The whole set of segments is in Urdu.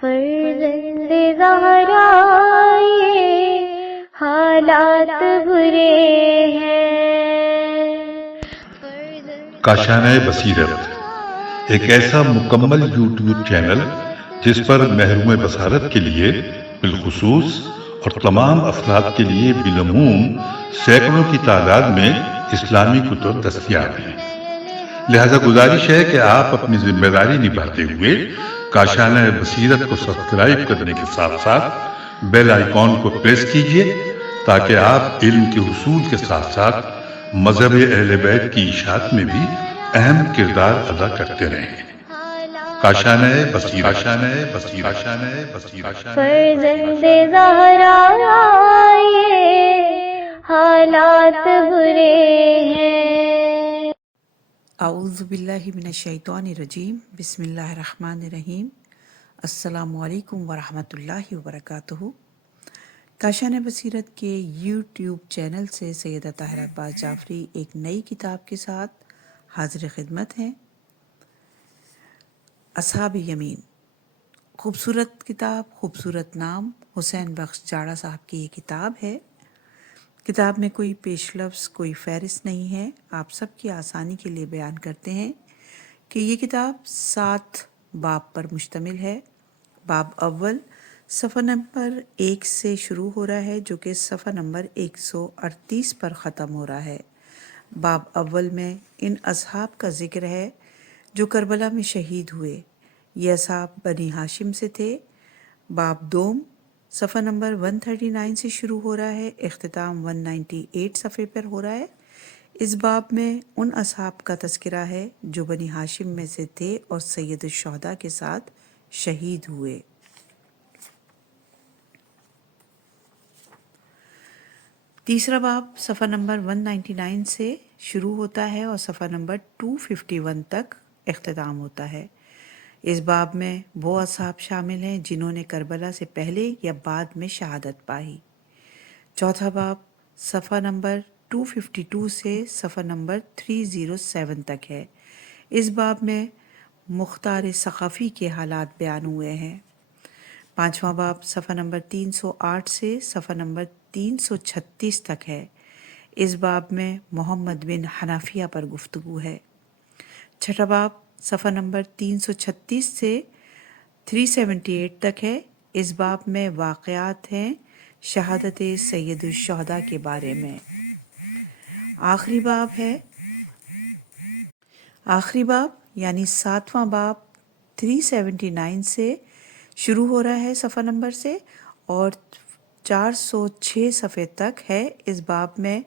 فرزند زہرا یہ حالات برے ہیں۔ کاشانہ بصیرت ایک ایسا مکمل یوٹیوب چینل جس پر محروم بصارت کے لیے بالخصوص اور تمام افراد کے لیے بالعموم سینکڑوں کی تعداد میں اسلامی کتب دستیاب ہیں۔ لہذا گزارش ہے کہ آپ اپنی ذمہ داری نبھاتے ہوئے کاشانہ بصیرت کو سبسکرائب کرنے کے ساتھ ساتھ بیل آئیکن کو پریس کیجئے تاکہ آپ علم کے حصول کے ساتھ ساتھ مذہب اہل بیت کی اشاعت میں بھی اہم کردار ادا کرتے رہیں۔ کاشانہ بصیرت۔ فرزند زہرا یہ حالات برے ہیں۔ اعوذ باللہ من الشیطان الرجیم، بسم اللہ الرحمن الرحیم۔ السلام علیکم ورحمۃ اللہ وبرکاتہ۔ کاشانہ بصیرت کے یوٹیوب چینل سے سیدہ طاہرہ عباس جعفری ایک نئی کتاب کے ساتھ حاضر خدمت ہیں۔ اصحاب یمین، خوبصورت کتاب، خوبصورت نام، حسین بخش جاڑا صاحب کی یہ کتاب ہے۔ کتاب میں کوئی پیش لفظ، کوئی فہرست نہیں ہے، آپ سب کی آسانی کے لیے بیان کرتے ہیں کہ یہ کتاب 7 باب پر مشتمل ہے۔ باب اول صفحہ نمبر 1 سے شروع ہو رہا ہے جو کہ صفحہ نمبر 138 پر ختم ہو رہا ہے۔ باب اول میں ان اصحاب کا ذکر ہے جو کربلا میں شہید ہوئے۔ یہ اصحاب بنی ہاشم سے تھے۔ باب دوم صفحہ نمبر 139 سے شروع ہو رہا ہے، اختتام 198 صفحے پر ہو رہا ہے۔ اس باب میں ان اصحاب کا تذکرہ ہے جو بنی ہاشم میں سے تھے اور سید الشہداء کے ساتھ شہید ہوئے۔ تیسرا باب صفحہ نمبر 199 سے شروع ہوتا ہے اور صفحہ نمبر 251 تک اختتام ہوتا ہے۔ اس باب میں وہ اصحاب شامل ہیں جنہوں نے کربلا سے پہلے یا بعد میں شہادت پائی۔ چوتھا باب صفحہ نمبر 252 سے صفحہ نمبر 307 تک ہے۔ اس باب میں مختار ثقفی کے حالات بیان ہوئے ہیں۔ پانچواں باب صفحہ نمبر 308 سے صفحہ نمبر 336 تک ہے۔ اس باب میں محمد بن حنفیہ پر گفتگو ہے۔ چھٹا باب صفحہ نمبر 336 سے 378 تک ہے۔ اس باب میں واقعات ہیں شہادت سید الشہداء کے بارے میں۔ آخری باب یعنی 7واں باب 379 سے شروع ہو رہا ہے صفحہ نمبر سے اور 406 صفحے تک ہے۔ اس باب میں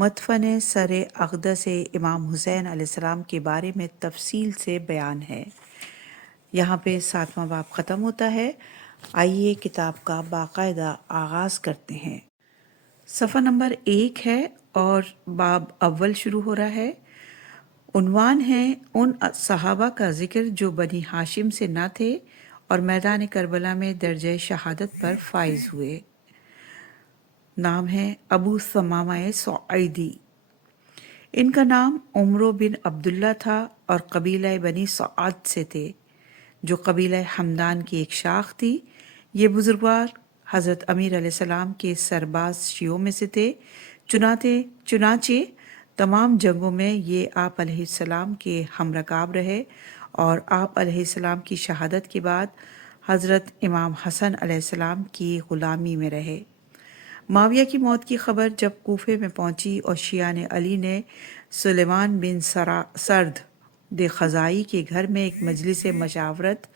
مدفن سر اقدس امام حسین علیہ السلام کے بارے میں تفصیل سے بیان ہے۔ یہاں پہ 7واں باب ختم ہوتا ہے۔ آئیے کتاب کا باقاعدہ آغاز کرتے ہیں۔ صفحہ نمبر 1 ہے اور باب اول شروع ہو رہا ہے۔ عنوان ہے ان صحابہ کا ذکر جو بنی ہاشم سے نہ تھے اور میدان کربلا میں درجہ شہادت پر فائز ہوئے۔ نام ہے ابو ثمامہ سعیدی۔ ان کا نام عمرو بن عبداللہ تھا اور قبیلہ بنی سعد سے تھے جو قبیلہ حمدان کی ایک شاخ تھی۔ یہ بزرگوار حضرت امیر علیہ السلام کے سرباز شیعوں میں سے تھے۔ چنانچہ تمام جنگوں میں یہ آپ علیہ السلام کے ہم رکاب رہے اور آپ علیہ السلام کی شہادت کے بعد حضرت امام حسن علیہ السلام کی غلامی میں رہے۔ معاویہ کی موت کی خبر جب کوفے میں پہنچی اور شیعان علی نے سلیمان بن سرد خزائی کے گھر میں ایک مجلس مشاورت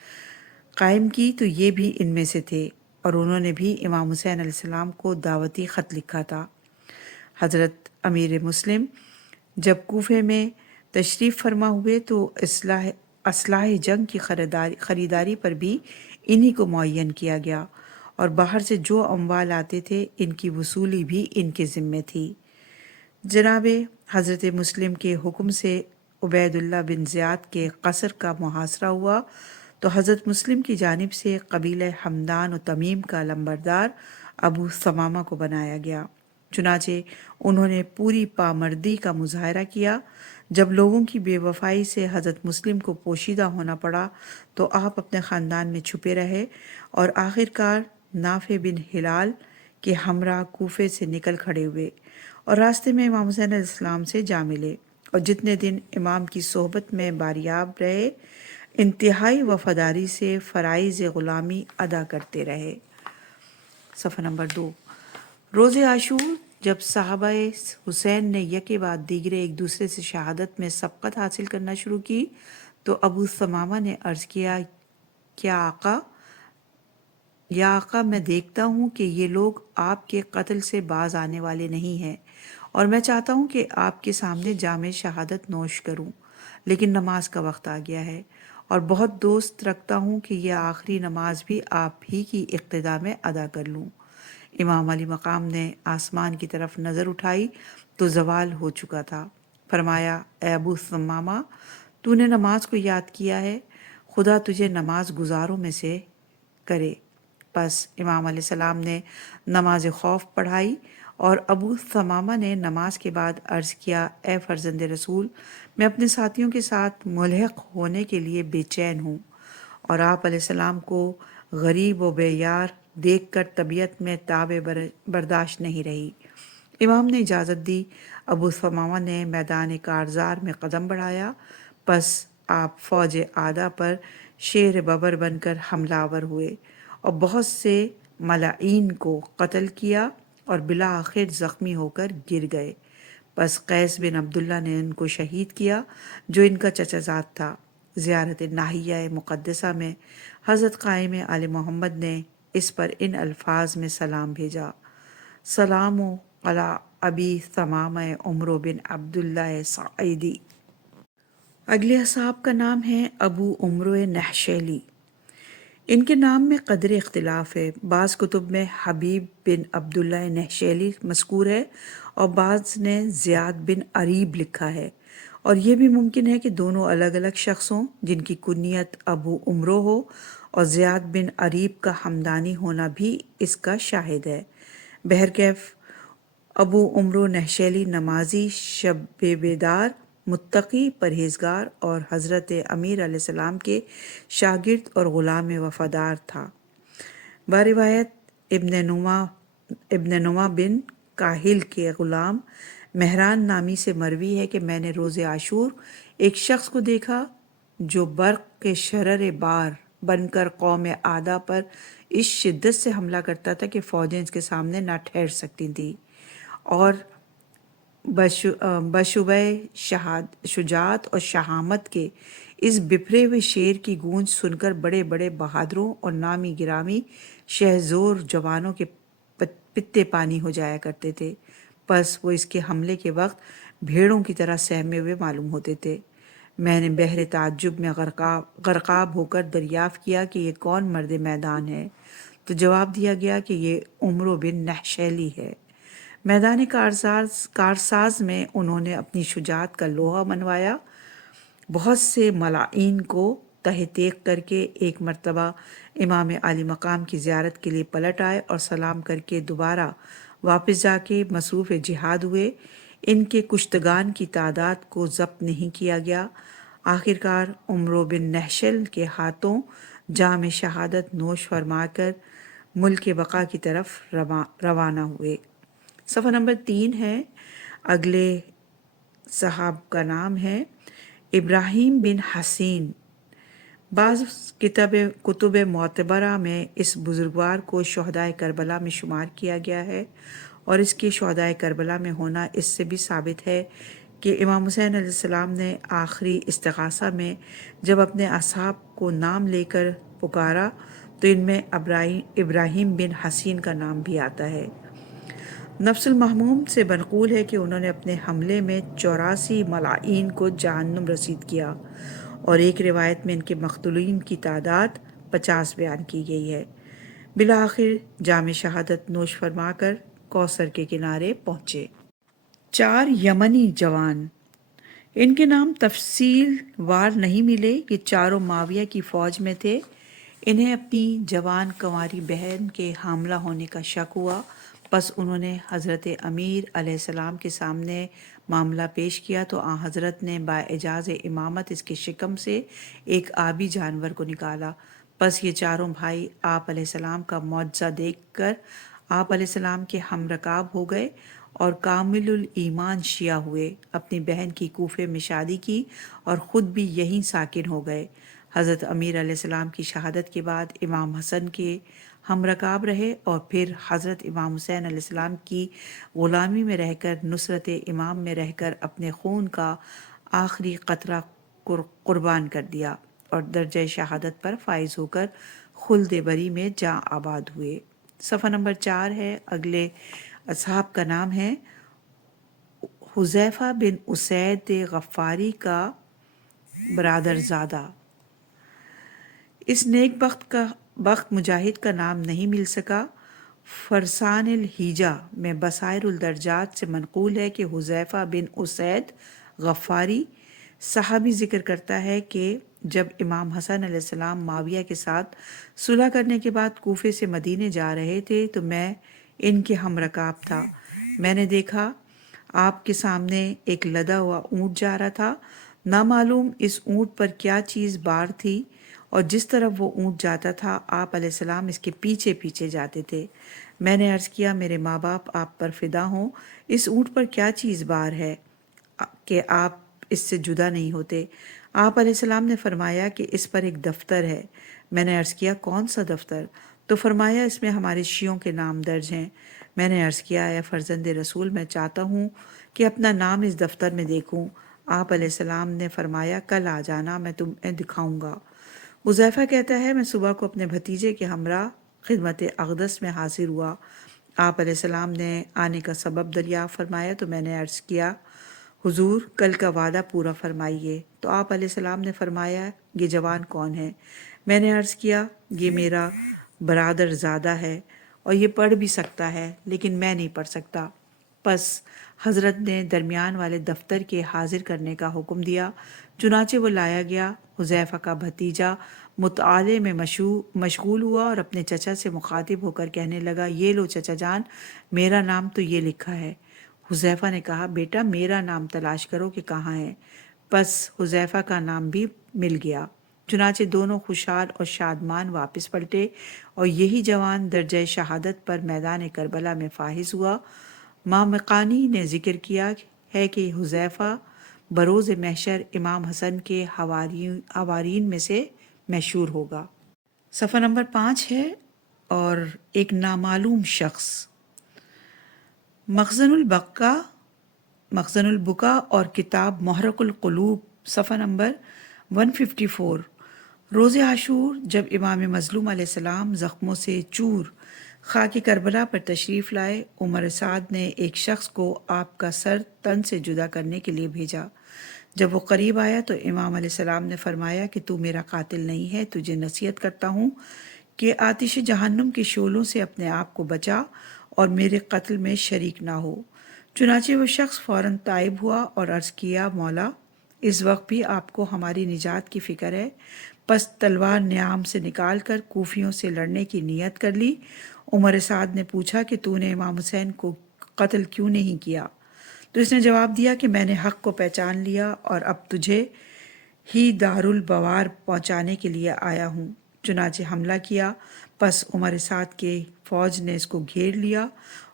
قائم کی تو یہ بھی ان میں سے تھے اور انہوں نے بھی امام حسین علیہ السلام کو دعوتی خط لکھا تھا۔ حضرت امیر مسلم جب کوفے میں تشریف فرما ہوئے تو اسلحہ جنگ کی خریداری پر بھی انہی کو معین کیا گیا اور باہر سے جو اموال آتے تھے ان کی وصولی بھی ان کے ذمے تھی۔ جناب حضرت مسلم کے حکم سے عبید اللہ بن زیاد کے قصر کا محاصرہ ہوا تو حضرت مسلم کی جانب سے قبیلہ حمدان و تمیم کا لمبردار ابو ثمامہ کو بنایا گیا۔ چنانچہ انہوں نے پوری پامردی کا مظاہرہ کیا جب لوگوں کی بے وفائی سے حضرت مسلم کو پوشیدہ ہونا پڑا تو آپ اپنے خاندان میں چھپے رہے اور آخرکار نافع بن ہلال کے ہمراہ کوفے سے نکل کھڑے ہوئے اور راستے میں امام حسین علیہ السلام سے جا ملے، اور جتنے دن امام کی صحبت میں باریاب رہے انتہائی وفاداری سے فرائض غلامی ادا کرتے رہے۔ صفحہ نمبر 2۔ روز عاشور جب صحابہ حسین نے یکے بعد دیگرے ایک دوسرے سے شہادت میں سبقت حاصل کرنا شروع کی تو ابو ثمامہ نے عرض کیا، یا آقا میں دیکھتا ہوں کہ یہ لوگ آپ کے قتل سے باز آنے والے نہیں ہیں، اور میں چاہتا ہوں کہ آپ کے سامنے جام شہادت نوش کروں، لیکن نماز کا وقت آ گیا ہے اور بہت دوست رکھتا ہوں کہ یہ آخری نماز بھی آپ ہی کی اقتداء میں ادا کر لوں۔ امام علی مقام نے آسمان کی طرف نظر اٹھائی تو زوال ہو چکا تھا۔ فرمایا، اے ابو ثمامہ، تو نے نماز کو یاد کیا ہے، خدا تجھے نماز گزاروں میں سے کرے۔ پس امام علیہ السلام نے نماز خوف پڑھائی اور ابو ثمامہ نے نماز کے بعد عرض کیا، اے فرزند رسول، میں اپنے ساتھیوں کے ساتھ ملحق ہونے کے لیے بے چین ہوں، اور آپ علیہ السلام کو غریب و بے یار دیکھ کر طبیعت میں تاب برداشت نہیں رہی۔ امام نے اجازت دی، ابو ثمامہ نے میدان کارزار میں قدم بڑھایا، پس آپ فوج اعداء پر شیر ببر بن کر حملہ آور ہوئے اور بہت سے ملاعین کو قتل کیا اور بالآخر زخمی ہو کر گر گئے۔ پس قیس بن عبداللہ نے ان کو شہید کیا جو ان کا چچا زاد تھا۔ زیارت ناحیہ مقدسہ میں حضرت قائم آل محمد نے اس پر ان الفاظ میں سلام بھیجا، سلام علی ابی ثمامہ عمرو بن عبداللہ سعیدی۔ اگلے اصحاب کا نام ہے ابو عمرو نہشیلی۔ ان کے نام میں قدر اختلاف ہے، بعض کتب میں حبیب بن عبداللہ نہشیلی مذکور ہے اور بعض نے زیاد بن عریب لکھا ہے، اور یہ بھی ممکن ہے کہ دونوں الگ الگ شخص ہوں جن کی کنیت ابو عمرو ہو، اور زیاد بن عریب کا ہمدانی ہونا بھی اس کا شاہد ہے۔ بہرکیف ابو عمرو نہشیلی نمازی، شب بیدار، متقی، پرہیزگار اور حضرت امیر علیہ السلام کے شاگرد اور غلام وفادار تھا۔ باروایت ابن نما بن کاہل کے غلام مہران نامی سے مروی ہے کہ میں نے روز عاشور ایک شخص کو دیکھا جو برق کے شرر بار بن کر قوم اعداء پر اس شدت سے حملہ کرتا تھا کہ فوجیں اس کے سامنے نہ ٹھہر سکتی تھیں، اور بشبہ شجاعت اور شہامت کے اس بپھرے ہوئے شیر کی گونج سن کر بڑے بڑے بہادروں اور نامی گرامی شہزور جوانوں کے پتے پانی ہو جایا کرتے تھے، پس وہ اس کے حملے کے وقت بھیڑوں کی طرح سہمے ہوئے معلوم ہوتے تھے۔ میں نے بحر تعجب میں غرقاب ہو کر دریافت کیا کہ یہ کون مرد میدان ہے، تو جواب دیا گیا کہ یہ عمرو بن نہشیلی ہے۔ میدان کارساز میں انہوں نے اپنی شجاعت کا لوہا منوایا، بہت سے ملاعین کو تہ تیغ کر کے ایک مرتبہ امام عالی مقام کی زیارت کے لیے پلٹ آئے اور سلام کر کے دوبارہ واپس جا کے مصروف جہاد ہوئے۔ ان کے کشتگان کی تعداد کو ضبط نہیں کیا گیا۔ آخرکار عمرو بن نہشل کے ہاتھوں جام شہادت نوش فرما کر ملک بقا کی طرف روانہ ہوئے۔ صفحہ نمبر 3 ہے۔ اگلے صحاب کا نام ہے ابراہیم بن حسین۔ بعض کتب معتبرہ میں اس بزرگوار کو شہدائے کربلا میں شمار کیا گیا ہے، اور اس کے شہدائے کربلا میں ہونا اس سے بھی ثابت ہے کہ امام حسین علیہ السلام نے آخری استغاثہ میں جب اپنے اصحاب کو نام لے کر پکارا تو ان میں ابراہیم بن حسین کا نام بھی آتا ہے۔ نفس المحموم سے منقول ہے کہ انہوں نے اپنے حملے میں 84 ملاعین کو جہنم رسید کیا، اور ایک روایت میں ان کے مقتولین کی تعداد 50 بیان کی گئی ہے۔ بالآخر جام شہادت نوش فرما کر کوثر کے کنارے پہنچے۔ 4 یمنی جوان، ان کے نام تفصیل وار نہیں ملے، یہ چاروں معاویہ کی فوج میں تھے۔ انہیں اپنی جوان کنواری بہن کے حاملہ ہونے کا شک ہوا، پس انہوں نے حضرت امیر علیہ السلام کے سامنے معاملہ پیش کیا تو آن حضرت نے باعجاز امامت اس کے شکم سے ایک آبی جانور کو نکالا۔ پس یہ چاروں بھائی آپ علیہ السلام کا معجزہ دیکھ کر آپ علیہ السلام کے ہم رکاب ہو گئے اور کامل الایمان شیعہ ہوئے، اپنی بہن کی کوفے میں شادی کی اور خود بھی یہیں ساکن ہو گئے۔ حضرت امیر علیہ السلام کی شہادت کے بعد امام حسن کے ہم رکاب رہے اور پھر حضرت امام حسین علیہ السلام کی غلامی میں رہ کر، نصرت امام میں رہ کر اپنے خون کا آخری قطرہ قربان کر دیا اور درجہ شہادت پر فائز ہو کر خلد بری میں جاں آباد ہوئے۔ صفحہ نمبر 4 ہے۔ اگلے اصحاب کا نام ہے حذیفہ بن اسید غفاری کا برادر زادہ۔ اس نیک بخت مجاہد کا نام نہیں مل سکا۔ فرسان الحیجہ میں بصائر الدرجات سے منقول ہے کہ حذیفہ بن اسید غفاری صحابی ذکر کرتا ہے کہ جب امام حسن علیہ السلام معاویہ کے ساتھ صلح کرنے کے بعد کوفے سے مدینے جا رہے تھے تو میں ان کے ہم رکاب تھا۔ میں نے دیکھا آپ کے سامنے ایک لدا ہوا اونٹ جا رہا تھا۔ نامعلوم اس اونٹ پر کیا چیز بار تھی اور جس طرف وہ اونٹ جاتا تھا آپ علیہ السلام اس کے پیچھے پیچھے جاتے تھے۔ میں نے عرض کیا میرے ماں باپ آپ پر فدا ہوں، اس اونٹ پر کیا چیز بار ہے کہ آپ اس سے جدا نہیں ہوتے؟ آپ علیہ السلام نے فرمایا کہ اس پر ایک دفتر ہے۔ میں نے عرض کیا کون سا دفتر؟ تو فرمایا اس میں ہمارے شیعوں کے نام درج ہیں۔ میں نے عرض کیا اے فرزند رسول، میں چاہتا ہوں کہ اپنا نام اس دفتر میں دیکھوں۔ آپ علیہ السلام نے فرمایا کل آ جانا، میں تمہیں دکھاؤں گا۔ حذیفہ کہتا ہے میں صبح کو اپنے بھتیجے کے ہمراہ خدمت اقدس میں حاضر ہوا۔ آپ علیہ السلام نے آنے کا سبب دریافت فرمایا تو میں نے عرض کیا حضور کل کا وعدہ پورا فرمائیے۔ تو آپ علیہ السلام نے فرمایا یہ جوان کون ہے؟ میں نے عرض کیا یہ میرا برادر زادہ ہے اور یہ پڑھ بھی سکتا ہے لیکن میں نہیں پڑھ سکتا۔ پس حضرت نے درمیان والے دفتر کے حاضر کرنے کا حکم دیا، چنانچہ وہ لایا گیا۔ حذیفہ کا بھتیجا مطالعے میں مشغول ہوا اور اپنے چچا سے مخاطب ہو کر کہنے لگا یہ لو چچا جان، میرا نام تو یہ لکھا ہے۔ حذیفہ نے کہا بیٹا میرا نام تلاش کرو کہ کہاں ہے۔ پس حذیفہ کا نام بھی مل گیا۔ چنانچہ دونوں خوشحال اور شادمان واپس پلٹے اور یہی جوان درجہ شہادت پر میدان کربلا میں فائز ہوا۔ مامقانی نے ذکر کیا ہے کہ حذیفہ بروز محشر امام حسن کے حوارین میں سے مشہور ہوگا۔ صفحہ نمبر 5 ہے اور ایک نامعلوم شخص مخزن البکا اور کتاب محرق القلوب صفحہ نمبر 154۔ روز عاشور جب امام مظلوم علیہ السلام زخموں سے چور خاک کربلا پر تشریف لائے، عمر سعد نے ایک شخص کو آپ کا سر تن سے جدا کرنے کے لیے بھیجا۔ جب وہ قریب آیا تو امام علیہ السلام نے فرمایا کہ تو میرا قاتل نہیں ہے، تجھے نصیحت کرتا ہوں کہ آتش جہنم کے شعلوں سے اپنے آپ کو بچا اور میرے قتل میں شریک نہ ہو۔ چنانچہ وہ شخص فوراً تائب ہوا اور عرض کیا مولا اس وقت بھی آپ کو ہماری نجات کی فکر ہے۔ پس تلوار نیام سے نکال کر کوفیوں سے لڑنے کی نیت کر لی۔ عمر سعد نے پوچھا کہ تو نے امام حسین کو قتل کیوں نہیں کیا؟ تو اس نے جواب دیا کہ میں نے حق کو پہچان لیا اور اب تجھے ہی دارالبوار پہنچانے کے لیے آیا ہوں۔ چنانچہ حملہ کیا۔ پس عمر سعد کے فوج نے اس کو گھیر لیا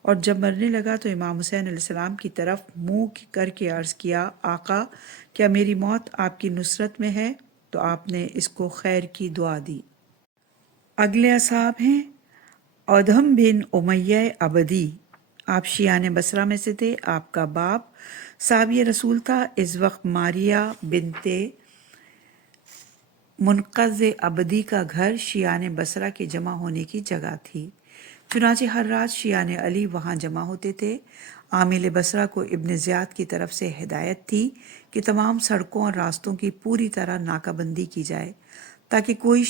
اور جب مرنے لگا تو امام حسین علیہ السلام کی طرف منہ کر کے عرض کیا آقا کیا میری موت آپ کی نصرت میں ہے؟ تو آپ نے اس کو خیر کی دعا دی۔ اگلے اصحاب ہیں ادھم بن امیہ عبدی، آپ شیعان بصرہ میں سے تھے۔ آپ کا باپ صحابی رسول تھا۔ اس وقت ماریہ بنت منقذ عبدی کا گھر شیعان بصرہ کے جمع ہونے کی جگہ تھی، چنانچہ ہر رات شیعان علی وہاں جمع ہوتے تھے۔ عامل بصرہ کو ابن زیاد کی طرف سے ہدایت تھی کہ تمام سڑکوں اور راستوں کی پوری طرح ناکہ بندی کی جائے تاکہ کوئی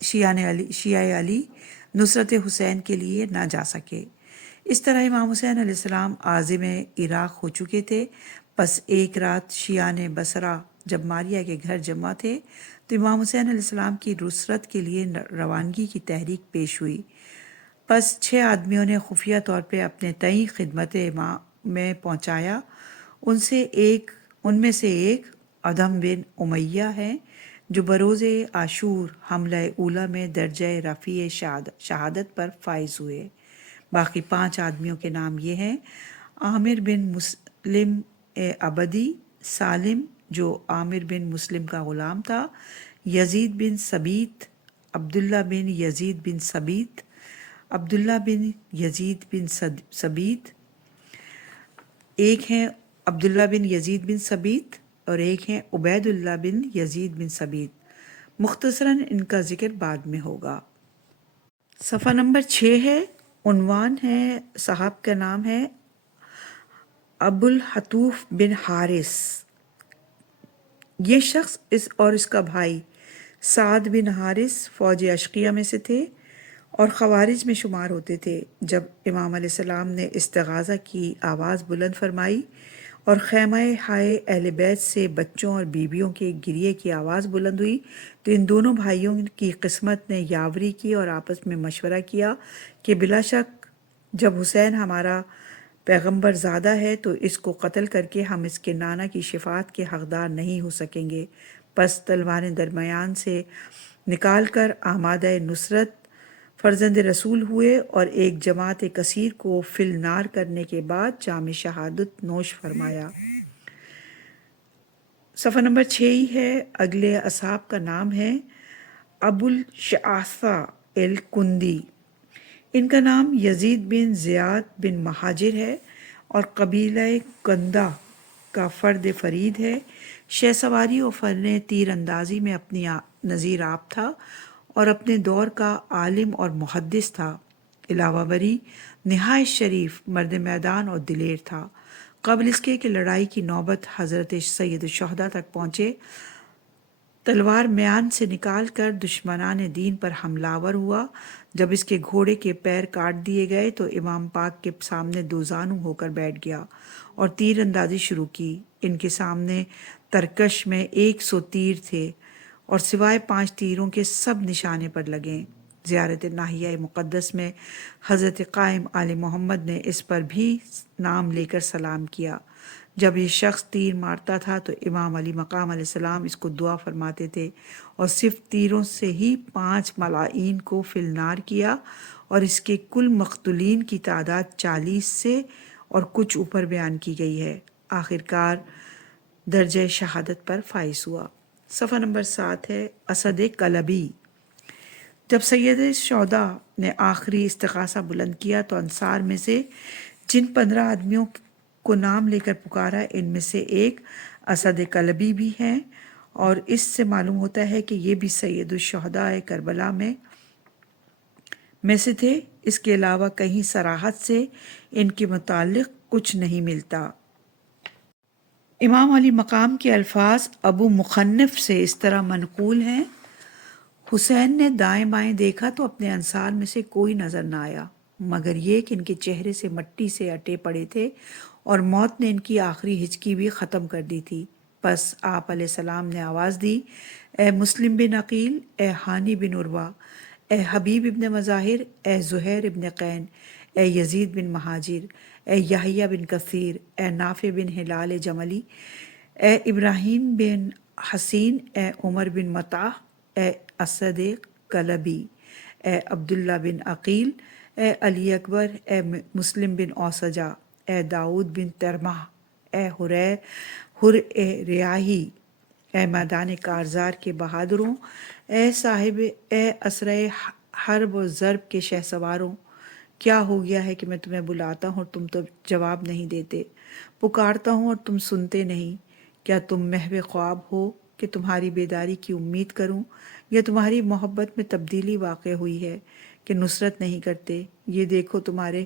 شیعہ علی نصرت حسین کے لیے نہ جا سکے۔ اس طرح امام حسین علیہ السلام عازم عراق ہو چکے تھے۔ پس ایک رات شیعان بصرہ جب ماریہ کے گھر جمع تھے تو امام حسین علیہ السلام کی نصرت کے لیے روانگی کی تحریک پیش ہوئی۔ پس 6 آدمیوں نے خفیہ طور پہ اپنے تئیں خدمت امام میں پہنچایا ان میں سے ایک ادم بن امیہ ہیں جو بروز عاشور حملہ اولا میں درجہ رفیع شہادت پر فائز ہوئے۔ باقی 5 آدمیوں کے نام یہ ہیں: عامر بن مسلم عبدی، سالم جو عامر بن مسلم کا غلام تھا، یزید بن ثبیت، عبداللہ بن یزید بن ثبیت، عبداللہ بن یزید بن ثبیت، ایک ہیں عبداللہ بن یزید بن ثبیت اور ایک ہیں عبید اللہ بن یزید بن ثبیت۔ مختصراً ان کا ذکر بعد میں ہوگا۔ صفحہ نمبر 6 ہے، عنوان ہے، صاحب کا نام ہے ابو الحتوف بن حارث۔ یہ شخص اس کا بھائی سعد بن حارث فوج اشقیہ میں سے تھے اور خوارج میں شمار ہوتے تھے۔ جب امام علیہ السلام نے استغاثہ کی آواز بلند فرمائی اور خیمہ ہائے اہل بیت سے بچوں اور بیویوں کے گریے کی آواز بلند ہوئی تو ان دونوں بھائیوں کی قسمت نے یاوری کی اور آپس میں مشورہ کیا کہ بلا شک جب حسین ہمارا پیغمبر زادہ ہے تو اس کو قتل کر کے ہم اس کے نانا کی شفاعت کے حقدار نہیں ہو سکیں گے۔ پس تلواریں درمیان سے نکال کر آمادہ نصرت فرزند رسول ہوئے اور ایک جماعت کثیر کو فی النار کرنے کے بعد جام شہادت نوش فرمایا۔ صفحہ نمبر 6 ہی ہے۔ اگلے اصحاب کا نام ہے ابو الشعثاء الکندی۔ ان کا نام یزید بن زیاد بن مہاجر ہے اور قبیلہ کندہ کا فرد فرید ہے۔ شہ سواری اور فن تیر اندازی میں اپنی نظیر آپ تھا اور اپنے دور کا عالم اور محدث تھا۔ علاوہ بری نہایت شریف مرد میدان اور دلیر تھا۔ قبل اس کے کہ لڑائی کی نوبت حضرت سید الشہداء تک پہنچے، تلوار میان سے نکال کر دشمنان دین پر حملہ آور ہوا۔ جب اس کے گھوڑے کے پیر کاٹ دیے گئے تو امام پاک کے سامنے دو زانو ہو کر بیٹھ گیا اور تیر اندازی شروع کی۔ ان کے سامنے ترکش میں 100 تیر تھے اور سوائے 5 تیروں کے سب نشانے پر لگے۔ زیارت ناحیہ مقدس میں حضرت قائم آل محمد نے اس پر بھی نام لے کر سلام کیا۔ جب یہ شخص تیر مارتا تھا تو امام علی مقام علیہ السلام اس کو دعا فرماتے تھے اور صرف تیروں سے ہی 5 ملائین کو فی النار کیا اور اس کے کل مقتولین کی تعداد 40 سے اور کچھ اوپر بیان کی گئی ہے۔ آخرکار درجہ شہادت پر فائز ہوا۔ صفحہ نمبر 7 ہے، اسد کلبی۔ جب سید الشہداء نے آخری استغاثہ بلند کیا تو انصار میں سے جن 15 آدمیوں کو نام لے کر پکارا ان میں سے ایک اسد کلبی بھی ہیں اور اس سے معلوم ہوتا ہے کہ یہ بھی سید الشہداء کربلا میں سے تھے۔ اس کے علاوہ کہیں صراحت سے ان کے متعلق کچھ نہیں ملتا۔ امام علی مقام کے الفاظ ابو مخنف سے اس طرح منقول ہیں: حسین نے دائیں بائیں دیکھا تو اپنے انصار میں سے کوئی نظر نہ آیا مگر یہ کہ ان کے چہرے سے مٹی سے اٹے پڑے تھے اور موت نے ان کی آخری ہچکی بھی ختم کر دی تھی۔ پس آپ علیہ السلام نے آواز دی: اے مسلم بن عقیل، اے ہانی بن عروہ، اے حبیب ابن مظاہر، اے زہیر ابن قین، اے یزید بن مہاجر، اے یحییٰ بن کثیر، اے نافع بن ہلال جملی، اے ابراہیم بن حسین، اے عمر بن مطاع، اے اسد کلبی، اے عبداللہ بن عقیل، اے علی اکبر، اے مسلم بن اوسجہ، اے داؤد بن ترمہ، اے حر ریاحی، اے میدان کارزار کے بہادروں، اے صاحب، اے اسرۂ حرب و ضرب کے شہ سواروں، کیا ہو گیا ہے کہ میں تمہیں بلاتا ہوں اور تم تو جواب نہیں دیتے، پکارتا ہوں اور تم سنتے نہیں؟ کیا تم محو خواب ہو کہ تمہاری بیداری کی امید کروں، یا تمہاری محبت میں تبدیلی واقع ہوئی ہے کہ نصرت نہیں کرتے؟ یہ دیکھو تمہارے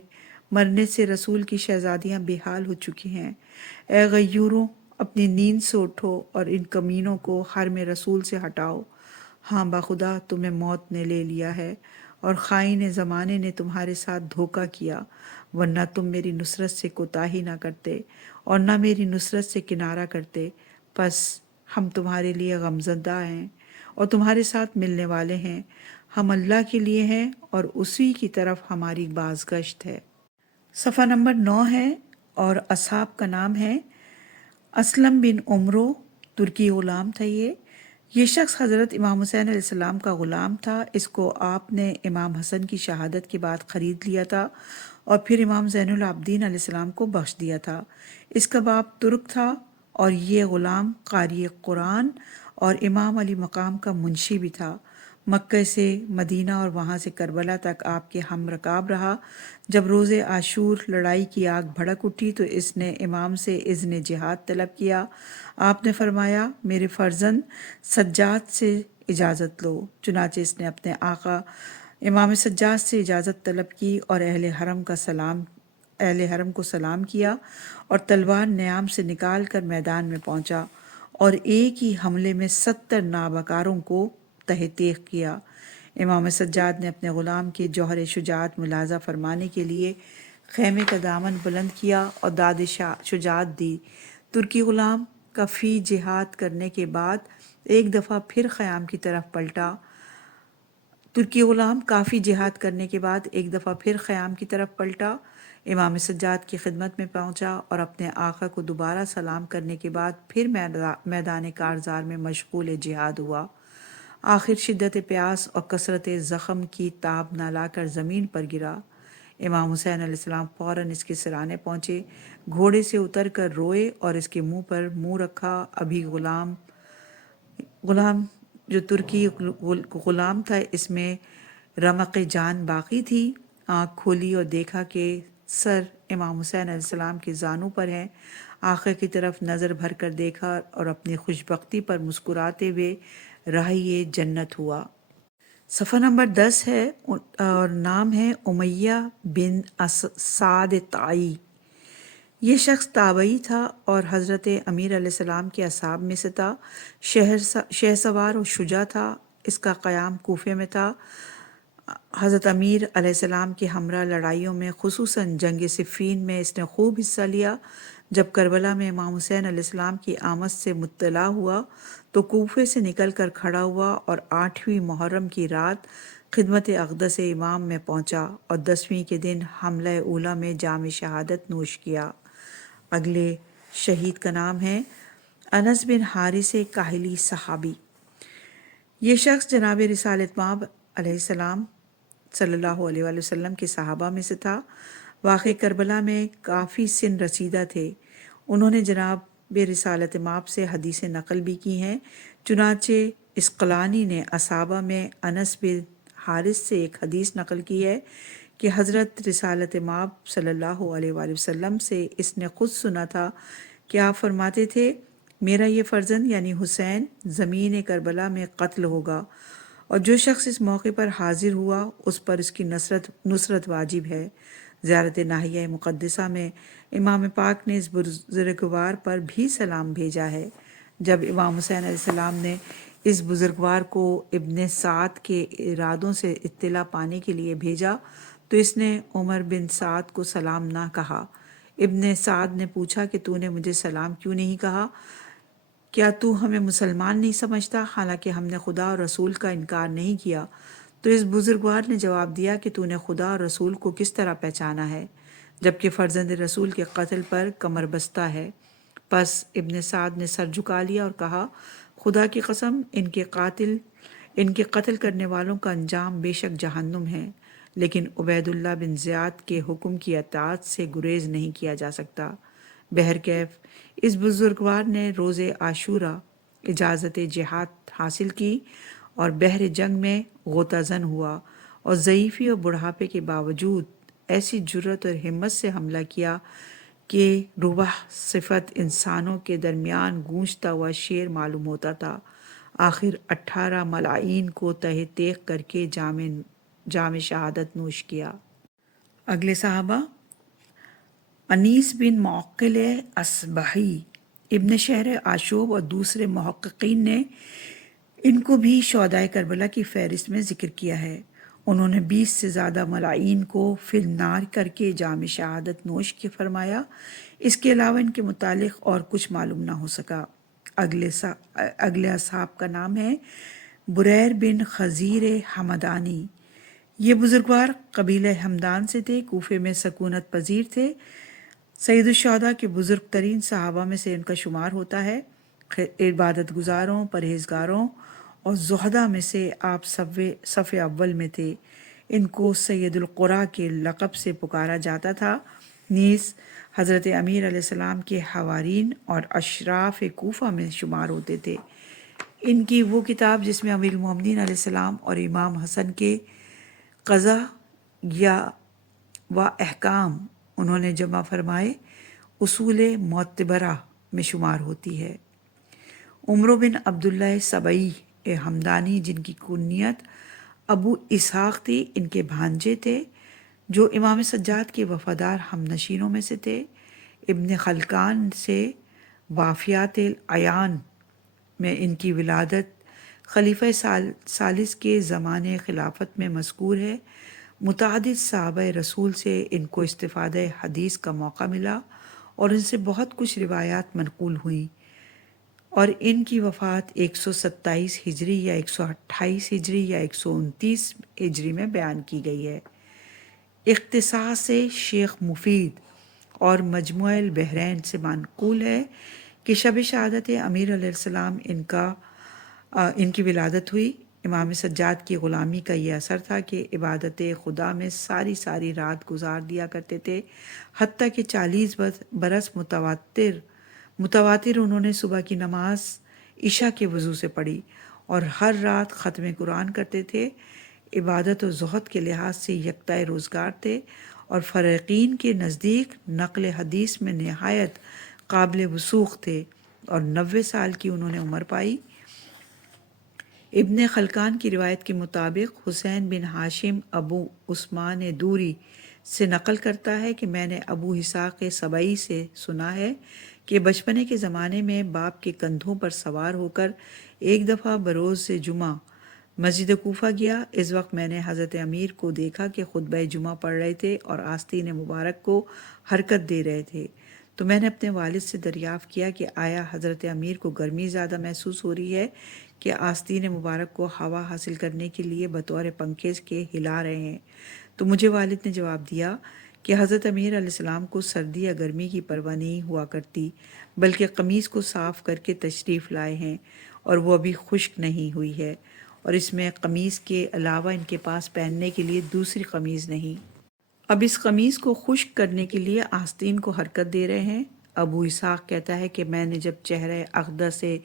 مرنے سے رسول کی شہزادیاں بے حال ہو چکی ہیں۔ اے غیوروں، اپنی نیند سے اٹھو اور ان کمینوں کو حرم رسول سے ہٹاؤ۔ ہاں بخدا تمہیں موت نے لے لیا ہے اور خائن زمانے نے تمہارے ساتھ دھوکہ کیا، ورنہ تم میری نصرت سے کوتاہی نہ کرتے اور نہ میری نصرت سے کنارہ کرتے۔ پس ہم تمہارے لیے غمزدہ ہیں اور تمہارے ساتھ ملنے والے ہیں۔ ہم اللہ کے لیے ہیں اور اسی کی طرف ہماری بازگشت ہے۔ صفحہ نمبر 9 ہے اور اصحاب کا نام ہے اسلم بن عمرو ترکی غلام تھا یہ شخص حضرت امام حسین علیہ السلام کا غلام تھا. اس کو آپ نے امام حسن کی شہادت کے بعد خرید لیا تھا اور پھر امام زین العابدین علیہ السلام کو بخش دیا تھا. اس کا باپ ترک تھا اور یہ غلام قاری قرآن اور امام علی مقام کا منشی بھی تھا. مکہ سے مدینہ اور وہاں سے کربلا تک آپ کے ہم رکاب رہا. جب روز عاشور لڑائی کی آگ بھڑک اٹھی تو اس نے امام سے اذن جہاد طلب کیا. آپ نے فرمایا میرے فرزند سجاد سے اجازت لو. چنانچہ اس نے اپنے آقا امام سجاد سے اجازت طلب کی اور اہل حرم کو سلام کیا اور تلوار نیام سے نکال کر میدان میں پہنچا اور ایک ہی حملے میں 70 نابکاروں کو تہہ تیغ کیا. امام سجاد نے اپنے غلام کے جوہر شجاعت ملاحظہ فرمانے کے لیے خیمے کا دامن بلند کیا اور داد شجاعت دی. ترکی غلام کا فی جہاد کرنے کے بعد ایک دفعہ پھر خیام کی طرف پلٹا. امام سجاد کی خدمت میں پہنچا اور اپنے آقا کو دوبارہ سلام کرنے کے بعد پھر میدان کارزار میں مشغول جہاد ہوا. آخر شدت پیاس اور کثرت زخم کی تاب نہ لا کر زمین پر گرا. امام حسین علیہ السلام فوراً اس کے سرانے پہنچے، گھوڑے سے اتر کر روئے اور اس کے منہ پر منہ رکھا. ابھی غلام جو ترکی غلام تھا اس میں رمق جان باقی تھی. آنکھ کھولی اور دیکھا کہ سر امام حسین علیہ السلام کے زانوں پر ہے. آخر کی طرف نظر بھر کر دیکھا اور اپنی خوش بختی پر مسکراتے ہوئے راہی جنت ہوا. صفحہ نمبر 10 ہے اور نام ہے امیہ بن سعد طائی. یہ شخص تابعی تھا اور حضرت امیر علیہ السلام کے اصحاب میں سے تھا. شہ سوار و شجاع تھا. اس کا قیام کوفے میں تھا. حضرت امیر علیہ السلام کے ہمراہ لڑائیوں میں خصوصاً جنگ صفین میں اس نے خوب حصہ لیا. جب کربلا میں امام حسین علیہ السلام کی آمد سے مطلع ہوا تو کوفے سے نکل کر کھڑا ہوا اور 8ویں محرم کی رات خدمت اقدس امام میں پہنچا اور 10ویں کے دن حملہ اولا میں جام شہادت نوش کیا. اگلے شہید کا نام ہے انس بن حارث کاہلی صحابی. یہ شخص جناب رسالت مآب علیہ السلام صلی اللہ علیہ وآلہ وسلم کے صحابہ میں سے تھا. واقع کربلا میں کافی سن رسیدہ تھے. انہوں نے جناب رسالت مآب سے حدیث نقل بھی کی ہیں. چنانچہ اسقلانی نے اصحابہ میں انس بن حارث سے ایک حدیث نقل کی ہے کہ حضرت رسالت مآب صلی اللہ علیہ وآلہ وسلم سے اس نے خود سنا تھا کہ آپ فرماتے تھے میرا یہ فرزند یعنی حسین زمین کربلا میں قتل ہوگا اور جو شخص اس موقع پر حاضر ہوا اس پر اس کی نصرت واجب ہے. زیارت ناحیہ مقدسہ میں امام پاک نے اس بزرگوار پر بھی سلام بھیجا ہے. جب امام حسین علیہ السلام نے اس بزرگوار کو ابن سعد کے ارادوں سے اطلاع پانے کے لیے بھیجا تو اس نے عمر بن سعد کو سلام نہ کہا. ابن سعد نے پوچھا کہ تو نے مجھے سلام کیوں نہیں کہا؟ کیا تو ہمیں مسلمان نہیں سمجھتا حالانکہ ہم نے خدا اور رسول کا انکار نہیں کیا؟ تو اس بزرگوار نے جواب دیا کہ تو نے خدا اور رسول کو کس طرح پہچانا ہے جبکہ فرزند رسول کے قتل پر کمر بستہ ہے؟ پس ابن سعد نے سر جھکا لیا اور کہا خدا کی قسم ان کے قتل کرنے والوں کا انجام بے شک جہنم ہے، لیکن عبید اللہ بن زیاد کے حکم کی اطاعت سے گریز نہیں کیا جا سکتا. بہرکیف اس بزرگوار نے روز عاشورہ اجازت جہاد حاصل کی اور بحر جنگ میں غوطہ زن ہوا اور ضعیفی اور بڑھاپے کے باوجود ایسی جرأت اور ہمت سے حملہ کیا کہ روح صفت انسانوں کے درمیان گونجتا ہوا شیر معلوم ہوتا تھا. آخر 18 ملائین کو تہہ تیغ کر کے جام شہادت نوش کیا. اگلے صحابہ انیس بن معقل اصبہی ابن شہر عاشوب اور دوسرے محققین نے ان کو بھی شہدائے کربلا کی فہرست میں ذکر کیا ہے. انہوں نے 20 سے زیادہ ملائین کو فی النار کر کے جام شہادت نوش کے فرمایا. اس کے علاوہ ان کے متعلق اور کچھ معلوم نہ ہو سکا. اگلے اصحاب کا نام ہے بریر بن خزیر حمدانی. یہ بزرگوار قبیلہ حمدان سے تھے. کوفے میں سکونت پذیر تھے. سید الشہداء کے بزرگ ترین صحابہ میں سے ان کا شمار ہوتا ہے۔ عبادت گزاروں، پرہیزگاروں اور زہداء میں سے آپ صف اول میں تھے۔ ان کو سید القرا کے لقب سے پکارا جاتا تھا۔ نیز حضرت امیر علیہ السلام کے حوارین اور اشراف کوفہ میں شمار ہوتے تھے۔ ان کی وہ کتاب جس میں امیر المومنین علیہ السلام اور امام حسن کے قضا یا و احکام انہوں نے جمع فرمائے اصول معتبرہ میں شمار ہوتی ہے۔ عمرو بن عبداللہ سبعی ہمدانی جن کی کنیت ابو اسحاق تھی، ان کے بھانجے تھے جو امام سجاد کے وفادار ہم نشینوں میں سے تھے۔ ابن خلکان سے وافیات العیان میں ان کی ولادت خلیفہ ثالث کے زمانے خلافت میں مذکور ہے۔ متعدد صحابہ رسول سے ان کو استفادہ حدیث کا موقع ملا اور ان سے بہت کچھ روایات منقول ہوئیں، اور ان کی وفات 127 ہجری یا 128 ہجری یا 129 ہجری میں بیان کی گئی ہے۔ اختصاص شیخ مفید اور مجموع البحرین سے منقول ہے کہ شب شہادت امیر علیہ السلام ان کی ولادت ہوئی۔ امام سجاد کی غلامی کا یہ اثر تھا کہ عبادت خدا میں ساری رات گزار دیا کرتے تھے، حتیٰ کہ 40 برس متواتر انہوں نے صبح کی نماز عشاء کے وضو سے پڑھی اور ہر رات ختم قرآن کرتے تھے۔ عبادت و زہد کے لحاظ سے یکتائے روزگار تھے اور فریقین کے نزدیک نقل حدیث میں نہایت قابل وثوق تھے، اور 90 سال کی انہوں نے عمر پائی۔ ابن خلکان کی روایت کے مطابق حسین بن ہاشم ابو عثمان دوری سے نقل کرتا ہے کہ میں نے ابو اسحاق سبعی سے سنا ہے کہ بچپنے کے زمانے میں باپ کے کندھوں پر سوار ہو کر ایک دفعہ بروز جمعہ مسجد کوفہ گیا۔ اس وقت میں نے حضرت امیر کو دیکھا کہ خطبہ جمعہ پڑھ رہے تھے اور آستین مبارک کو حرکت دے رہے تھے، تو میں نے اپنے والد سے دریافت کیا کہ آیا حضرت امیر کو گرمی زیادہ محسوس ہو رہی ہے کہ آستین مبارک کو ہوا حاصل کرنے کے لیے بطور پنکھے کے ہلا رہے ہیں؟ تو مجھے والد نے جواب دیا کہ حضرت امیر علیہ السلام کو سردی یا گرمی کی پرواہ نہیں ہوا کرتی، بلکہ قمیص کو صاف کر کے تشریف لائے ہیں اور وہ ابھی خشک نہیں ہوئی ہے، اور اس میں قمیص کے علاوہ ان کے پاس پہننے کے لیے دوسری قمیص نہیں۔ اب اس قمیص کو خشک کرنے کے لیے آستین کو حرکت دے رہے ہیں۔ ابو اسحاق کہتا ہے کہ میں نے جب چہرہ اقدس سے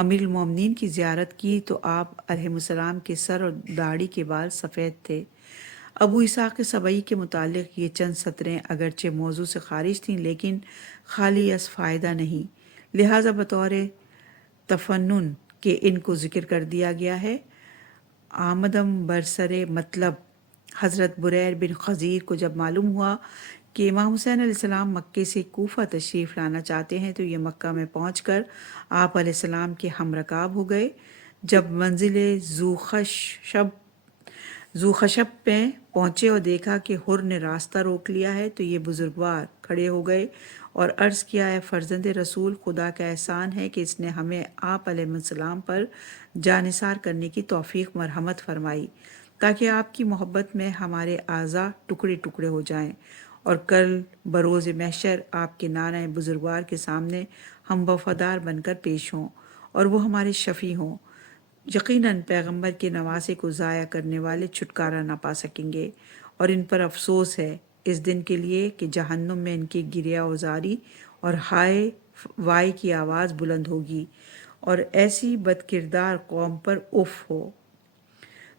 امیر المومنین کی زیارت کی تو آپ علیہ السلام کے سر اور داڑھی کے بال سفید تھے۔ ابو اسحاق سبعی کے متعلق یہ چند سطریں اگرچہ موضوع سے خارج تھیں لیکن خالی از فائدہ نہیں، لہٰذا بطور تفنن کے ان کو ذکر کر دیا گیا ہے۔ آمدم برسر مطلب حضرت بریر بن خزیر کو جب معلوم ہوا کہ امام حسین علیہ السلام مکے سے کوفہ تشریف لانا چاہتے ہیں تو یہ مکہ میں پہنچ کر آپ علیہ السلام کے ہم رکاب ہو گئے۔ جب منزل ذو خشب پہ پہنچے اور دیکھا کہ حر نے راستہ روک لیا ہے تو یہ بزرگوار کھڑے ہو گئے اور عرض کیا ہے فرزند رسول، خدا کا احسان ہے کہ اس نے ہمیں آپ علیہ السلام پر جانثار کرنے کی توفیق مرحمت فرمائی تاکہ آپ کی محبت میں ہمارے اعضاء ٹکڑے ٹکڑے ہو جائیں اور کل بروز محشر آپ کے نعرہ بزرگوار کے سامنے ہم وفادار بن کر پیش ہوں اور وہ ہمارے شفیع ہوں۔ یقیناً پیغمبر کے نواسے کو ضائع کرنے والے چھٹکارا نہ پا سکیں گے، اور ان پر افسوس ہے اس دن کے لیے کہ جہنم میں ان کی گریہ وزاری اور ہائے وائے کی آواز بلند ہوگی اور ایسی بد کردار قوم پر اف ہو۔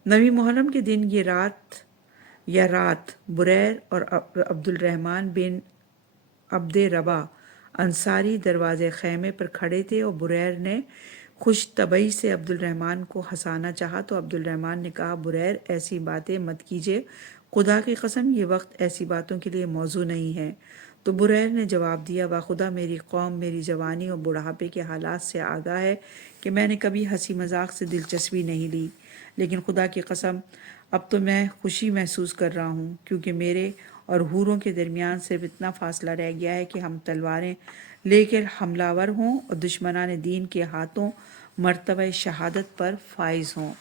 9 محرم کے دن یہ رات بریر اور عبد الرحمن بن عبد ربا انصاری دروازے خیمے پر کھڑے تھے، اور بریر نے خوش طبعی سے عبد الرحمن کو ہنسانا چاہا تو عبد الرحمن نے کہا بریر ایسی باتیں مت کیجیے، خدا کی قسم یہ وقت ایسی باتوں کے لیے موزوں نہیں ہے۔ تو بریر نے جواب دیا باخدا میری قوم میری جوانی اور بڑھاپے کے حالات سے آگاہ ہے کہ میں نے کبھی ہنسی مذاق سے دلچسپی نہیں لی، لیکن خدا کی قسم اب تو میں خوشی محسوس کر رہا ہوں کیونکہ میرے اور حوروں کے درمیان صرف اتنا فاصلہ رہ گیا ہے کہ ہم تلواریں لے کر حملہ آور ہوں اور دشمنان دین کے ہاتھوں مرتبہ شہادت پر فائز ہوں۔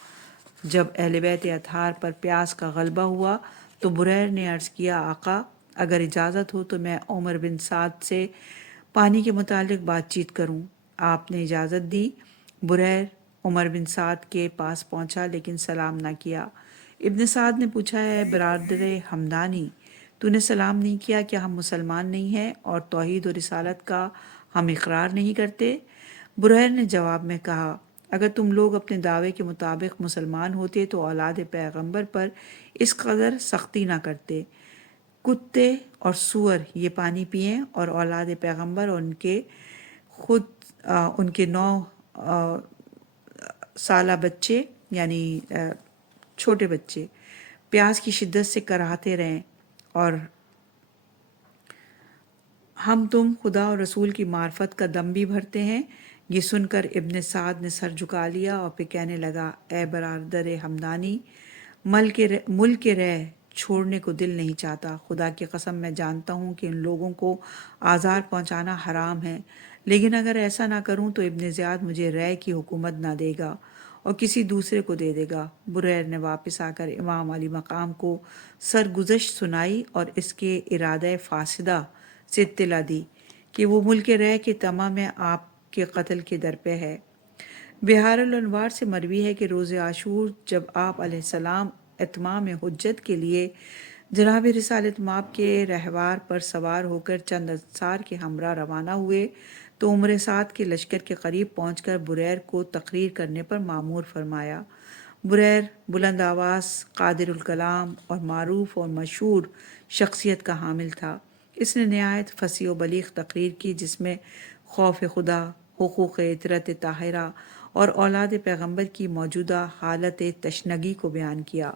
جب اہل بیت اطہار پر پیاس کا غلبہ ہوا تو بریر نے عرض کیا آقا اگر اجازت ہو تو میں عمر بن سعد سے پانی کے متعلق بات چیت کروں۔ آپ نے اجازت دی۔ بریر عمر بن سعد کے پاس پہنچا لیکن سلام نہ کیا۔ ابن سعد نے پوچھا، ہے برادر ہمدانی، تو نے سلام نہیں کیا؟ کیا ہم مسلمان نہیں ہیں اور توحید و رسالت کا ہم اقرار نہیں کرتے؟ بریر نے جواب میں کہا، اگر تم لوگ اپنے دعوے کے مطابق مسلمان ہوتے تو اولاد پیغمبر پر اس قدر سختی نہ کرتے۔ کتے اور سور یہ پانی پئیں اور اولاد پیغمبر اور ان کے 9 سالہ بچے یعنی چھوٹے بچے پیاس کی شدت سے کراہتے رہیں، اور ہم تم خدا اور رسول کی معرفت کا دم بھی بھرتے ہیں۔ یہ سن کر ابن سعد نے سر جھکا لیا اور پھر کہنے لگا، اے برادر ہمدانی، ملک کے رہ چھوڑنے کو دل نہیں چاہتا۔ خدا کی قسم میں جانتا ہوں کہ ان لوگوں کو آزار پہنچانا حرام ہے، لیکن اگر ایسا نہ کروں تو ابن زیاد مجھے رے کی حکومت نہ دے گا اور کسی دوسرے کو دے دے گا۔ بریر نے واپس آ کر امام علی مقام کو سرگزشت سنائی اور اس کے ارادہ فاسدہ سے اطلاع دی کہ وہ ملک رے کے طمع میں آپ کے قتل کے درپے ہے۔ بحار الانوار سے مروی ہے کہ روز عاشور جب آپ علیہ السلام اتمام حجت کے لیے جناب رسالت مآب کے رہوار پر سوار ہو کر چند انصار کے ہمراہ روانہ ہوئے تو عمر سعد کے لشکر کے قریب پہنچ کر بریر کو تقریر کرنے پر مامور فرمایا۔ بریر بلند آواز، قادر الکلام اور معروف اور مشہور شخصیت کا حامل تھا۔ اس نے نہایت فصیح و بلیغ تقریر کی جس میں خوف خدا، حقوق اطرت طاہرہ اور اولاد پیغمبر کی موجودہ حالت تشنگی کو بیان کیا۔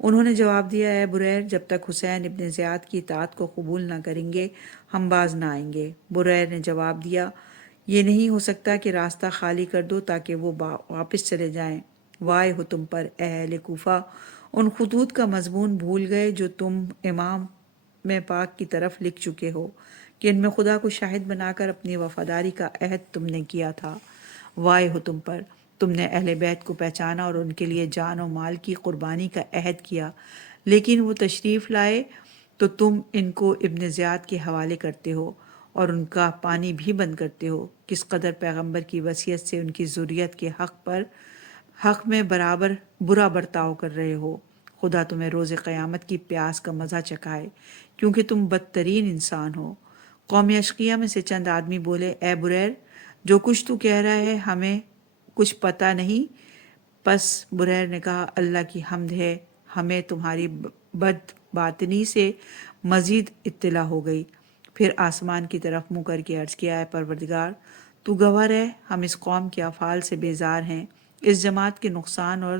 انہوں نے جواب دیا، اے بریر، جب تک حسین ابن زیاد کی اطاعت کو قبول نہ کریں گے ہم باز نہ آئیں گے۔ بریر نے جواب دیا، یہ نہیں ہو سکتا کہ راستہ خالی کر دو تاکہ وہ واپس چلے جائیں۔ وائے ہو تم پر اے اہل کوفہ، ان خطوط کا مضمون بھول گئے جو تم امام میں پاک کی طرف لکھ چکے ہو کہ ان میں خدا کو شاہد بنا کر اپنی وفاداری کا عہد تم نے کیا تھا۔ وائے ہو تم پر، تم نے اہل بیت کو پہچانا اور ان کے لیے جان و مال کی قربانی کا عہد کیا، لیکن وہ تشریف لائے تو تم ان کو ابن زیاد کے حوالے کرتے ہو اور ان کا پانی بھی بند کرتے ہو۔ کس قدر پیغمبر کی وصیت سے ان کی ذریت کے حق میں برابر برا برتاؤ کر رہے ہو۔ خدا تمہیں روز قیامت کی پیاس کا مزہ چکھائے، کیونکہ تم بدترین انسان ہو۔ قوم اشقیہ میں سے چند آدمی بولے، اے بریر، جو کچھ تو کہہ رہا ہے ہمیں کچھ پتہ نہیں۔ پس بریر نے کہا، اللہ کی حمد ہے، ہمیں تمہاری بد باطنی سے مزید اطلاع ہو گئی۔ پھر آسمان کی طرف منہ کر کے عرض کیا، اے پروردگار، تو گواہ ہے، ہم اس قوم کے افعال سے بیزار ہیں۔ اس جماعت کے نقصان اور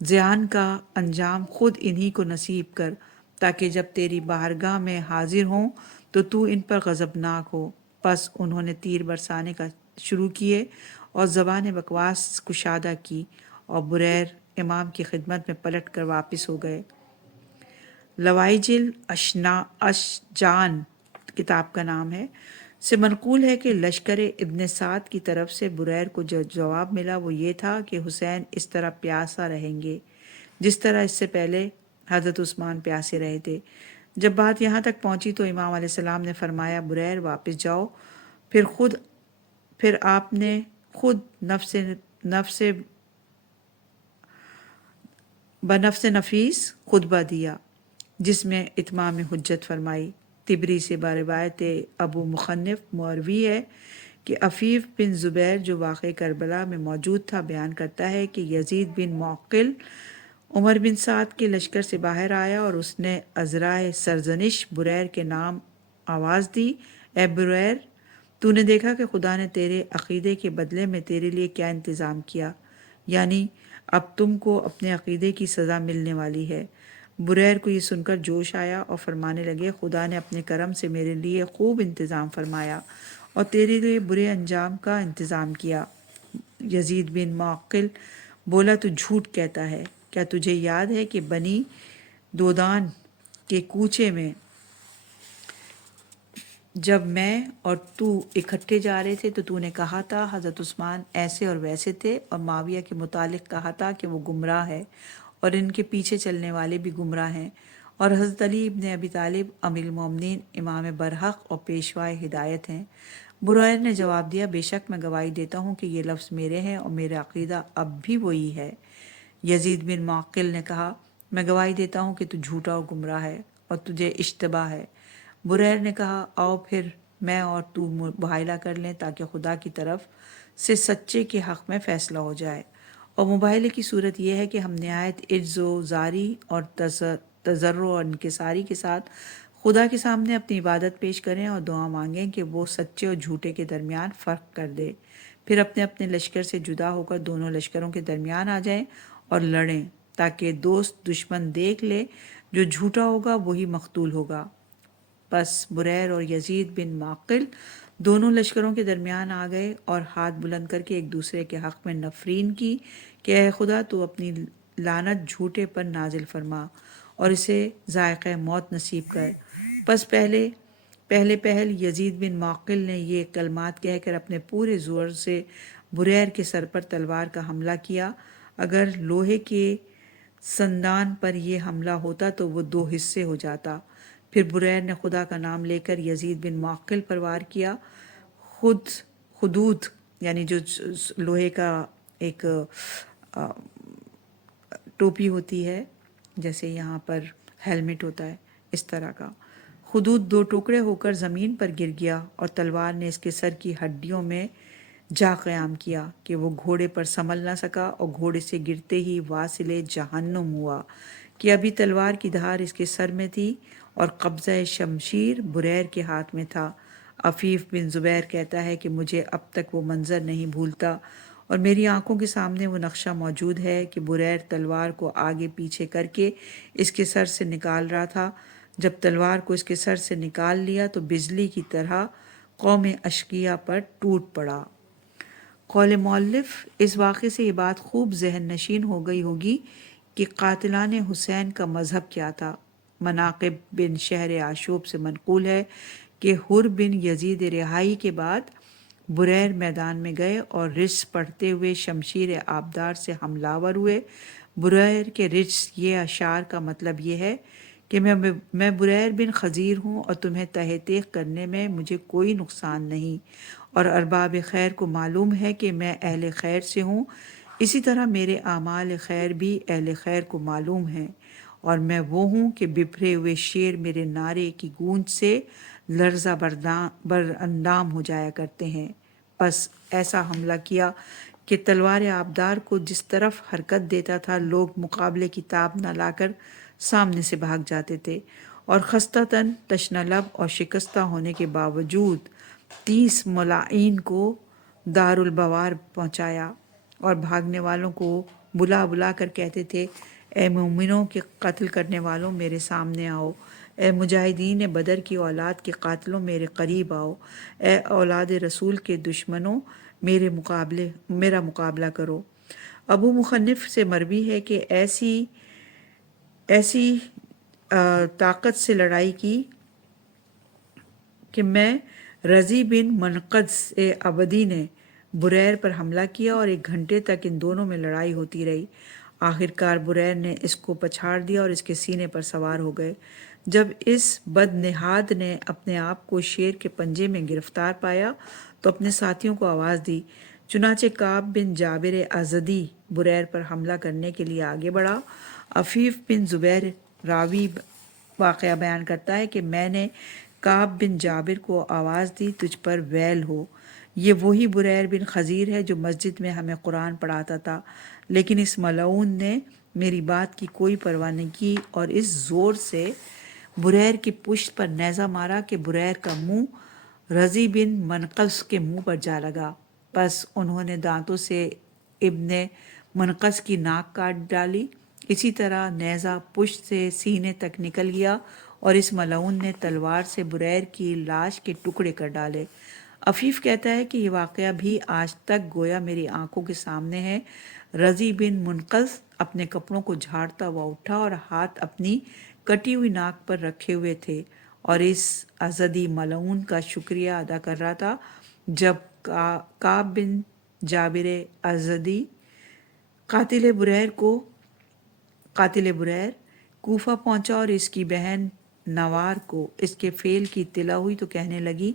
زیان کا انجام خود انہی کو نصیب کر، تاکہ جب تیری بارگاہ میں حاضر ہوں تو ان پر غضبناک ہو۔ پس انہوں نے تیر برسانے کا شروع کیے اور زبان بکواس کشادہ کی، اور بریر امام کی خدمت میں پلٹ کر واپس ہو گئے۔ لوائج اشجان کتاب کا نام ہے، سے منقول ہے کہ لشکر ابن سعد کی طرف سے بریر کو جو جواب ملا وہ یہ تھا کہ حسین اس طرح پیاسا رہیں گے جس طرح اس سے پہلے حضرت عثمان پیاسے رہے تھے۔ جب بات یہاں تک پہنچی تو امام علیہ السلام نے فرمایا، بریر واپس جاؤ۔ پھر آپ نے خود بنفس نفیس خطبہ دیا جس میں اتمام حجت فرمائی۔ طبری سے بروایت ابو مخنف مروی ہے کہ عفیف بن زبیر جو واقع کربلا میں موجود تھا بیان کرتا ہے کہ یزید بن معقل عمر بن سعد کے لشکر سے باہر آیا اور اس نے عذرائے سرزنش بریر کے نام آواز دی، اے بریر، تو نے دیکھا کہ خدا نے تیرے عقیدے کے بدلے میں تیرے لیے کیا انتظام کیا، یعنی اب تم کو اپنے عقیدے کی سزا ملنے والی ہے۔ بریر کو یہ سن کر جوش آیا اور فرمانے لگے، خدا نے اپنے کرم سے میرے لیے خوب انتظام فرمایا اور تیرے لیے برے انجام کا انتظام کیا۔ یزید بن معقل بولا، تو جھوٹ کہتا ہے، کیا تجھے یاد ہے کہ بنی دودان کے کوچے میں جب میں اور تو اکٹھے جا رہے تھے تو نے کہا تھا حضرت عثمان ایسے اور ویسے تھے، اور معاویہ کے متعلق کہا تھا کہ وہ گمراہ ہے اور ان کے پیچھے چلنے والے بھی گمراہ ہیں، اور حضرت علی ابن ابی طالب امیر المومنین امام برحق اور پیشوائے ہدایت ہیں۔ بریر نے جواب دیا، بے شک میں گواہی دیتا ہوں کہ یہ لفظ میرے ہیں اور میرا عقیدہ اب بھی وہی ہے۔ یزید بن معقل نے کہا، میں گواہی دیتا ہوں کہ تو جھوٹا اور گمراہ ہے اور تجھے اشتباہ ہے۔ بریر نے کہا، آؤ پھر میں اور تو مباہلہ کر لیں تاکہ خدا کی طرف سے سچے کے حق میں فیصلہ ہو جائے، اور مباہلے کی صورت یہ ہے کہ ہم نہایت عجز و زاری اور تضرع اور انکساری کے ساتھ خدا کے سامنے اپنی عبادت پیش کریں اور دعا مانگیں کہ وہ سچے اور جھوٹے کے درمیان فرق کر دے، پھر اپنے اپنے لشکر سے جدا ہو کر دونوں لشکروں کے درمیان آ جائیں اور لڑیں تاکہ دوست دشمن دیکھ لے، جو جھوٹا ہوگا وہی مقتول ہوگا۔ پس بریر اور یزید بن معقل دونوں لشکروں کے درمیان آ گئے اور ہاتھ بلند کر کے ایک دوسرے کے حق میں نفرین کی کہ اے خدا تو اپنی لعنت جھوٹے پر نازل فرما اور اسے ذائقہ موت نصیب کر۔ پس پہل یزید بن معقل نے یہ کلمات کہہ کر اپنے پورے زور سے بریر کے سر پر تلوار کا حملہ کیا۔ اگر لوہے کے سندان پر یہ حملہ ہوتا تو وہ دو حصے ہو جاتا۔ پھر بریر نے خدا کا نام لے کر یزید بن معقل پر وار کیا۔ خدود یعنی جو لوہے کا ایک ٹوپی ہوتی ہے، جیسے یہاں پر ہیلمٹ ہوتا ہے، اس طرح کا خدود دو ٹکڑے ہو کر زمین پر گر گیا اور تلوار نے اس کے سر کی ہڈیوں میں جا قیام کیا کہ وہ گھوڑے پر سنبھل نہ سکا اور گھوڑے سے گرتے ہی واصل جہنم ہوا کہ ابھی تلوار کی دھار اس کے سر میں تھی اور قبضہ شمشیر بریر کے ہاتھ میں تھا۔ عفیف بن زبیر کہتا ہے کہ مجھے اب تک وہ منظر نہیں بھولتا اور میری آنکھوں کے سامنے وہ نقشہ موجود ہے کہ بریر تلوار کو آگے پیچھے کر کے اس کے سر سے نکال رہا تھا۔ جب تلوار کو اس کے سر سے نکال لیا تو بجلی کی طرح قوم اشقیہ پر ٹوٹ پڑا۔ قول مؤلف، اس واقعے سے یہ بات خوب ذہن نشین ہو گئی ہوگی کہ قاتلان حسین کا مذہب کیا تھا۔ مناقب بن شہر عاشوب سے منقول ہے کہ حر بن یزید رہائی کے بعد بریر میدان میں گئے اور رجس پڑھتے ہوئے شمشیر آبدار سے حملہ آور ہوئے۔ بریر کے رجس یہ اشعار کا مطلب یہ ہے کہ میں بریر بن خزیر ہوں اور تمہیں تہ تیغ کرنے میں مجھے کوئی نقصان نہیں، اور ارباب خیر کو معلوم ہے کہ میں اہل خیر سے ہوں، اسی طرح میرے اعمال خیر بھی اہل خیر کو معلوم ہیں، اور میں وہ ہوں کہ بپھرے ہوئے شیر میرے نعرے کی گونج سے لرزہ بر اندام ہو جایا کرتے ہیں۔ بس ایسا حملہ کیا کہ تلوار آبدار کو جس طرف حرکت دیتا تھا لوگ مقابلے کی تاب نہ لا کر سامنے سے بھاگ جاتے تھے، اور خستہ تن، تشنہ لب اور شکستہ ہونے کے باوجود 30 ملاعین کو دار البوار پہنچایا، اور بھاگنے والوں کو بلا بلا کر کہتے تھے، اے مومنوں کے قتل کرنے والوں میرے سامنے آؤ، اے مجاہدین بدر کی اولاد کے قاتلوں میرے قریب آؤ، اے اولاد رسول کے دشمنوں میرا مقابلہ کرو۔ ابو مخنف سے مروی ہے کہ ایسی طاقت سے لڑائی کی کہ میں رضی بن منقذ عبدی نے بریر پر حملہ کیا اور 1 گھنٹے تک ان دونوں میں لڑائی ہوتی رہی۔ آخرکار بریر نے اس کو پچھاڑ دیا اور اس کے سینے پر سوار ہو گئے۔ جب اس بد نہاد نے اپنے آپ کو شیر کے پنجے میں گرفتار پایا تو اپنے ساتھیوں کو آواز دی، چنانچہ کعب بن جابر ازدی بریر پر حملہ کرنے کے لیے آگے بڑھا۔ عفیف بن زبیر راوی واقعہ بیان کرتا ہے کہ میں نے کعب بن جابر کو آواز دی، تجھ پر ویل ہو، یہ وہی بریر بن خزیر ہے جو مسجد میں ہمیں قرآن پڑھاتا تھا، لیکن اس ملعون نے میری بات کی کوئی پرواہ نہیں کی اور اس زور سے بریر کی پشت پر نیزہ مارا کہ بریر کا منہ رضی بن منقذ کے منہ پر جا لگا۔ پس انہوں نے دانتوں سے ابن منقذ کی ناک کاٹ ڈالی، اسی طرح نیزہ پشت سے سینے تک نکل گیا اور اس ملعون نے تلوار سے بریر کی لاش کے ٹکڑے کر ڈالے۔ عفیف کہتا ہے کہ یہ واقعہ بھی آج تک گویا میری آنکھوں کے سامنے ہے۔ رضی بن منقذ اپنے کپڑوں کو جھاڑتا ہوا اٹھا اور ہاتھ اپنی کٹی ہوئی ناک پر رکھے ہوئے تھے اور اس ازدی ملعون کا شکریہ ادا کر رہا تھا۔ جب کعب بن جابر ازدی قاتل بریر کوفہ پہنچا اور اس کی بہن نوار کو اس کے فعل کی اطلاع ہوئی تو کہنے لگی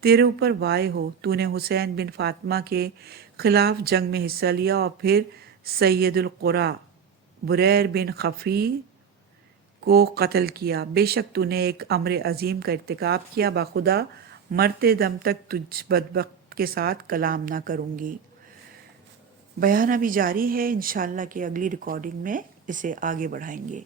تیرے اوپر وائے ہو، تو نے حسین بن فاطمہ کے خلاف جنگ میں حصہ لیا اور پھر سید القرا بریر بن خفی کو قتل کیا۔ بے شک تو نے ایک امر عظیم کا ارتکاب کیا، بخدا مرتے دم تک تجھ بدبخت کے ساتھ کلام نہ کروں گی۔ بیان ابھی جاری ہے، انشاءاللہ کہ اگلی ریکارڈنگ میں اسے آگے بڑھائیں گے۔